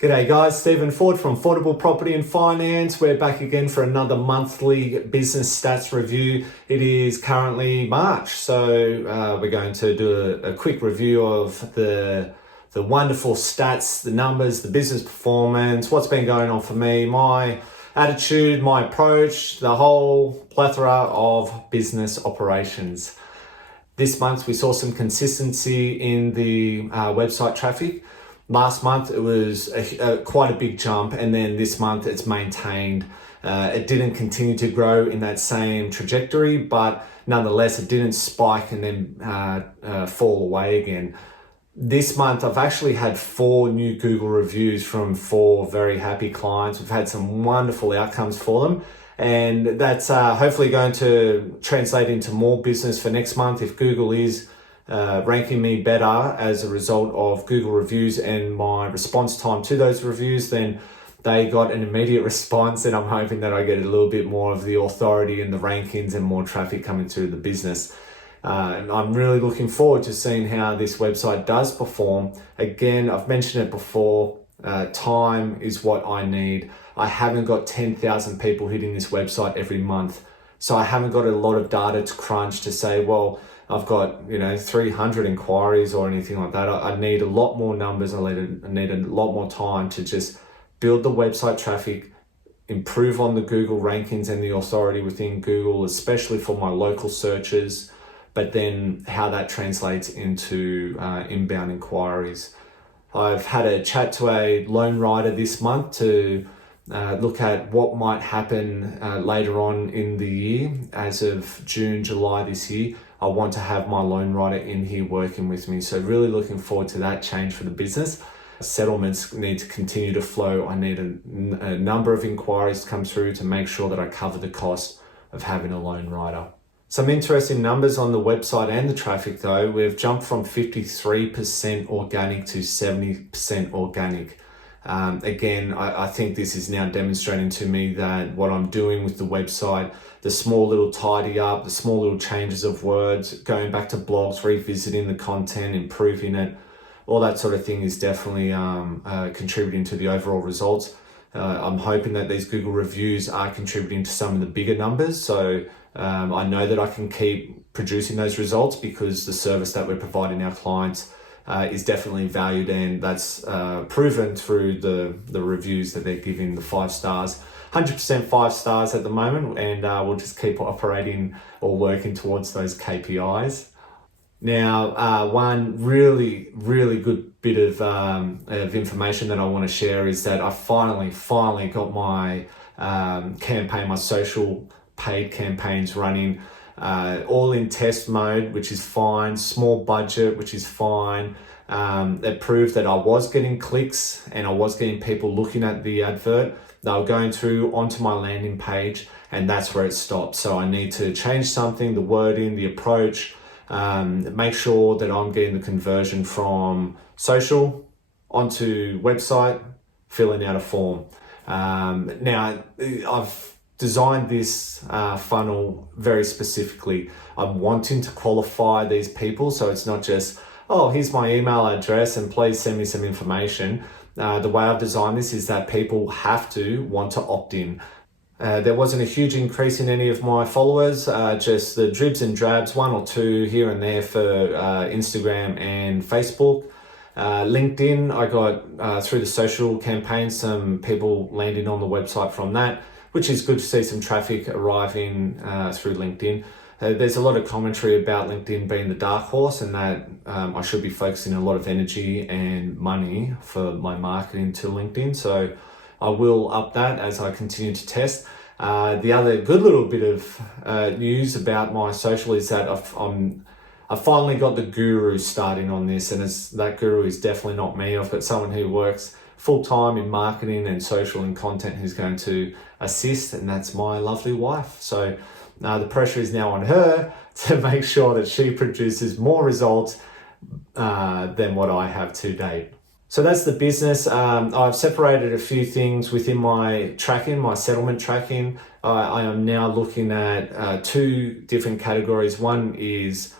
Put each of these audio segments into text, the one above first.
G'day guys, Stephen Ford from Affordable Property and Finance. We're back again for another monthly business stats review. It is currently March, so we're going to do a quick review of the wonderful stats, the numbers, the business performance, what's been going on for me, my attitude, my approach, the whole plethora of business operations. This month we saw some consistency in the website traffic. Last month it was quite a big jump, and then this month it's maintained. It didn't continue to grow in that same trajectory, but nonetheless it didn't spike and then fall away again. This month I've actually had 4 new Google reviews from 4 very happy clients. We've had some wonderful outcomes for them, and that's hopefully going to translate into more business for next month. If Google is ranking me better as a result of Google reviews and my response time to those reviews, then they got an immediate response, and I'm hoping that I get a little bit more of the authority in the rankings and more traffic coming through the business. And I'm really looking forward to seeing how this website does perform. Again, I've mentioned it before, time is what I need. I haven't got 10,000 people hitting this website every month, so I haven't got a lot of data to crunch to say, well, I've got 300 inquiries or anything like that. I need a lot more numbers. I need a lot more time to just build the website traffic, improve on the Google rankings and the authority within Google, especially for my local searches, but then how that translates into inbound inquiries. I've had a chat to a loan writer this month to look at what might happen later on in the year. As of June, July this year, I want to have my loan writer in here working with me. So really looking forward to that change for the business. Settlements need to continue to flow. I need a number of inquiries to come through to make sure that I cover the cost of having a loan writer. Some interesting numbers on the website and the traffic though. We've jumped from 53% organic to 70% organic. Again, I think this is now demonstrating to me that what I'm doing with the website, the small little tidy up, the small little changes of words, going back to blogs, revisiting the content, improving it, all that sort of thing is definitely contributing to the overall results. I'm hoping that these Google reviews are contributing to some of the bigger numbers. So I know that I can keep producing those results because the service that we're providing our clients is definitely valued, and that's proven through the reviews that they're giving, the 5 stars. 100% 5 stars at the moment, and we'll just keep operating or working towards those KPIs. Now, one really good bit of information that I want to share is that I finally got my campaign, my social paid campaigns running, all in test mode, which is fine, small budget, which is fine. It proved that I was getting clicks and I was getting people looking at the advert. They were going through onto my landing page, and that's where it stopped. So I need to change something, the wording, the approach, make sure that I'm getting the conversion from social onto website, filling out a form. Now, I've designed this funnel very specifically. I'm wanting to qualify these people, so it's not just, oh, here's my email address and please send me some information. The way I've designed this is that people have to want to opt in. There wasn't a huge increase in any of my followers, just the dribs and drabs, 1 or 2 here and there for Instagram and Facebook. LinkedIn, I got through the social campaign, some people landing on the website from that, which is good to see some traffic arriving through LinkedIn. There's a lot of commentary about LinkedIn being the dark horse, and that I should be focusing a lot of energy and money for my marketing to LinkedIn. So I will up that as I continue to test. The other good little bit of news about my social is that I've finally got the guru starting on this, and that guru is definitely not me. I've got someone who works full-time in marketing and social and content who's going to assist, and that's my lovely wife. So the pressure is now on her to make sure that she produces more results than what I have to date. So that's the business. I've separated a few things within my tracking, my settlement tracking. I am now looking at 2 different categories. One is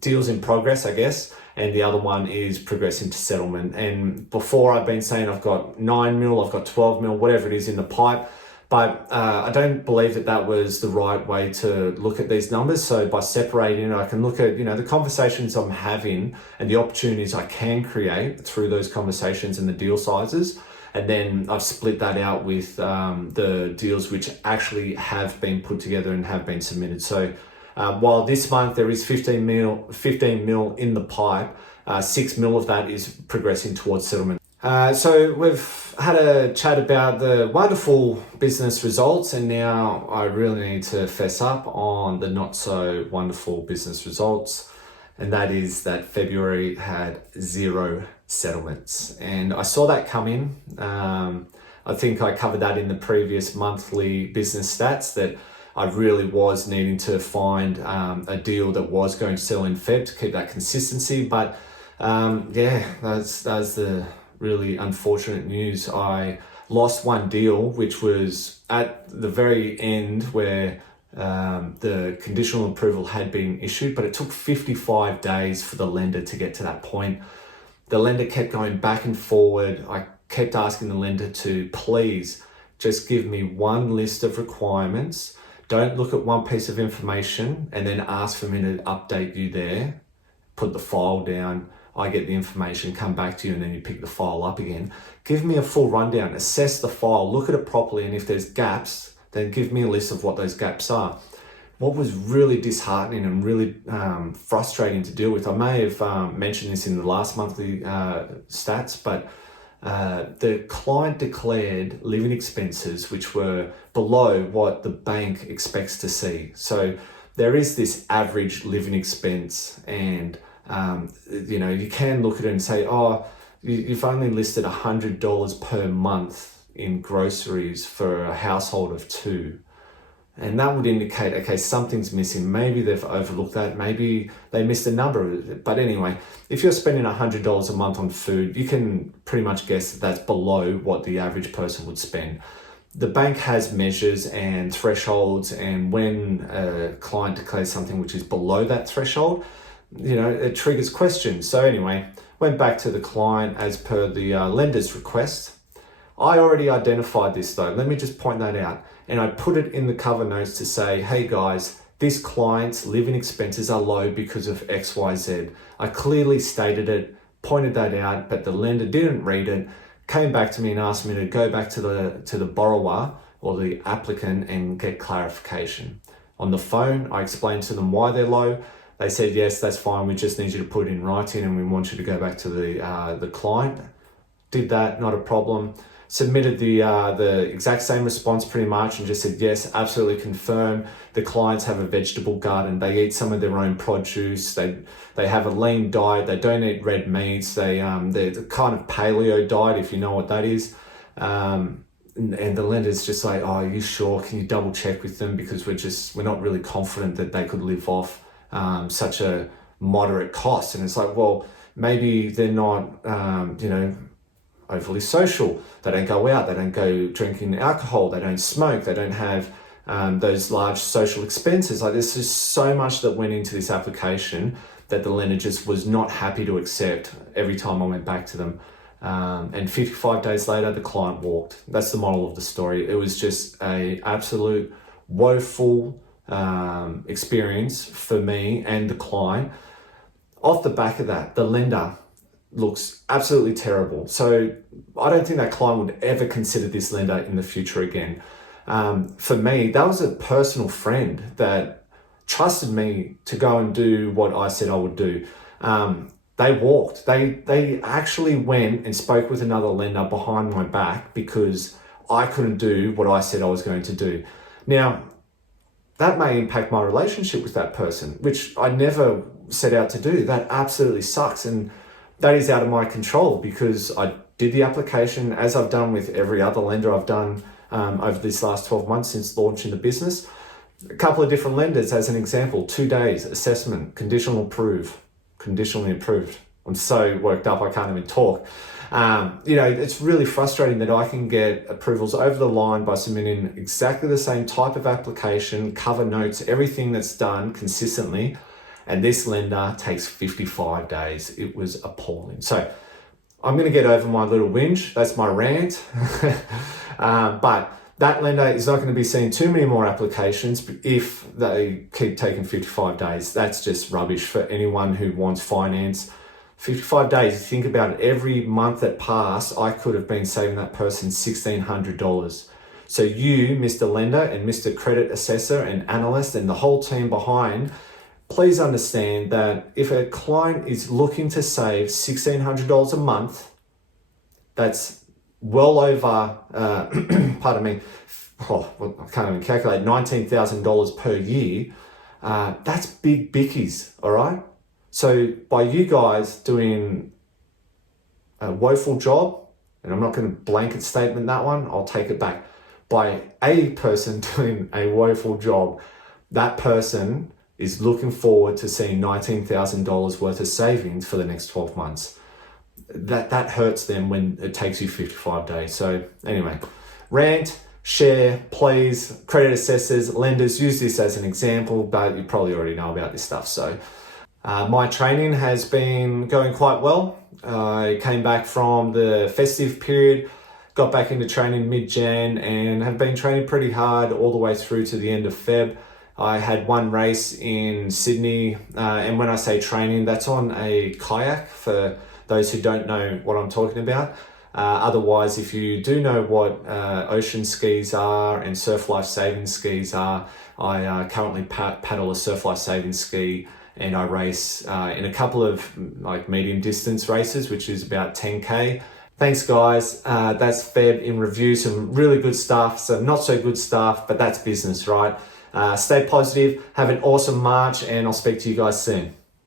deals in progress, I guess, and the other one is progressing to settlement. And before I've been saying I've got 9 mil, I've got 12 mil, whatever it is in the pipe. But I don't believe that was the right way to look at these numbers. So by separating it, I can look at, the conversations I'm having and the opportunities I can create through those conversations and the deal sizes. And then I've split that out with the deals which actually have been put together and have been submitted. So while this month there is 15 mil in the pipe, 6 mil of that is progressing towards settlement. So we've had a chat about the wonderful business results, and now I really need to fess up on the not so wonderful business results, and that is that February had 0 settlements, and I saw that coming. I think I covered that in the previous monthly business stats, that I really was needing to find a deal that was going to sell in Feb to keep that consistency. But that's the really unfortunate news. I lost one deal, which was at the very end where the conditional approval had been issued, but it took 55 days for the lender to get to that point. The lender kept going back and forward. I kept asking the lender to please just give me one list of requirements. Don't look at one piece of information and then ask for me to update you there. Put the file down, I get the information, come back to you, and then you pick the file up again. Give me a full rundown, assess the file, look at it properly, and if there's gaps, then give me a list of what those gaps are. What was really disheartening and really frustrating to deal with, I may have mentioned this in the last monthly stats, but the client declared living expenses which were below what the bank expects to see. So there is this average living expense, and you can look at it and say, you've only listed $100 per month in groceries for a household of 2. And that would indicate, okay, something's missing. Maybe they've overlooked that. Maybe they missed a number. But anyway, if you're spending $100 a month on food, you can pretty much guess that that's below what the average person would spend. The bank has measures and thresholds, and when a client declares something which is below that threshold, it triggers questions. So anyway, went back to the client as per the lender's request. I already identified this though. Let me just point that out. And I put it in the cover notes to say, hey guys, this client's living expenses are low because of XYZ. I clearly stated it, pointed that out, but the lender didn't read it, came back to me and asked me to go back to the borrower or the applicant and get clarification. On the phone, I explained to them why they're low. They said, yes, that's fine. We just need you to put it in writing and we want you to go back to the client. Did that, not a problem. Submitted the exact same response pretty much and just said, yes, absolutely confirm. The clients have a vegetable garden. They eat some of their own produce. They have a lean diet. They don't eat red meats. They're the kind of paleo diet, if you know what that is. And the lender's just like, oh, are you sure? Can you double check with them? Because we're not really confident that they could live off such a moderate cost. And it's like, well, maybe they're not, overly social. They don't go out. They don't go drinking alcohol. They don't smoke. They don't have those large social expenses. Like, there's just so much that went into this application that the lender just was not happy to accept every time I went back to them. And 55 days later, the client walked. That's the moral of the story. It was just a absolute woeful experience for me and the client. Off the back of that, the lender looks absolutely terrible. So I don't think that client would ever consider this lender in the future again. For me, that was a personal friend that trusted me to go and do what I said I would do. They walked. They actually went and spoke with another lender behind my back because I couldn't do what I said I was going to do. Now, that may impact my relationship with that person, which I never set out to do. That absolutely sucks. And that is out of my control because I did the application as I've done with every other lender I've done over these last 12 months since launching the business. A couple of different lenders, as an example, 2 days, assessment, conditionally approved. I'm so worked up, I can't even talk. It's really frustrating that I can get approvals over the line by submitting exactly the same type of application, cover notes, everything that's done consistently. And this lender takes 55 days. It was appalling. So I'm going to get over my little whinge. That's my rant. But that lender is not going to be seeing too many more applications if they keep taking 55 days. That's just rubbish for anyone who wants finance. 55 days, you think about it, every month that passed, I could have been saving that person $1,600. So you, Mr. Lender and Mr. Credit Assessor and Analyst and the whole team behind, please understand that if a client is looking to save $1,600 a month, that's well over, pardon me, I can't even calculate, $19,000 per year. That's big bickies, all right? So by you guys doing a woeful job, and I'm not going to blanket statement that one, I'll take it back. By a person doing a woeful job, that person is looking forward to seeing $19,000 worth of savings for the next 12 months. That hurts them when it takes you 55 days. So anyway, rant, share, please. Credit assessors, lenders, use this as an example, but you probably already know about this stuff. So my training has been going quite well. I came back from the festive period, got back into training mid-Jan and have been training pretty hard all the way through to the end of Feb. I had one race in Sydney, and when I say training, that's on a kayak for those who don't know what I'm talking about. Otherwise, if you do know what ocean skis are and surf life saving skis are, I currently paddle a surf life saving ski, and I race in a couple of like medium distance races, which is about 10K. Thanks guys, that's Feb in review. Some really good stuff, some not so good stuff, but that's business, right? Stay positive, have an awesome March, and I'll speak to you guys soon.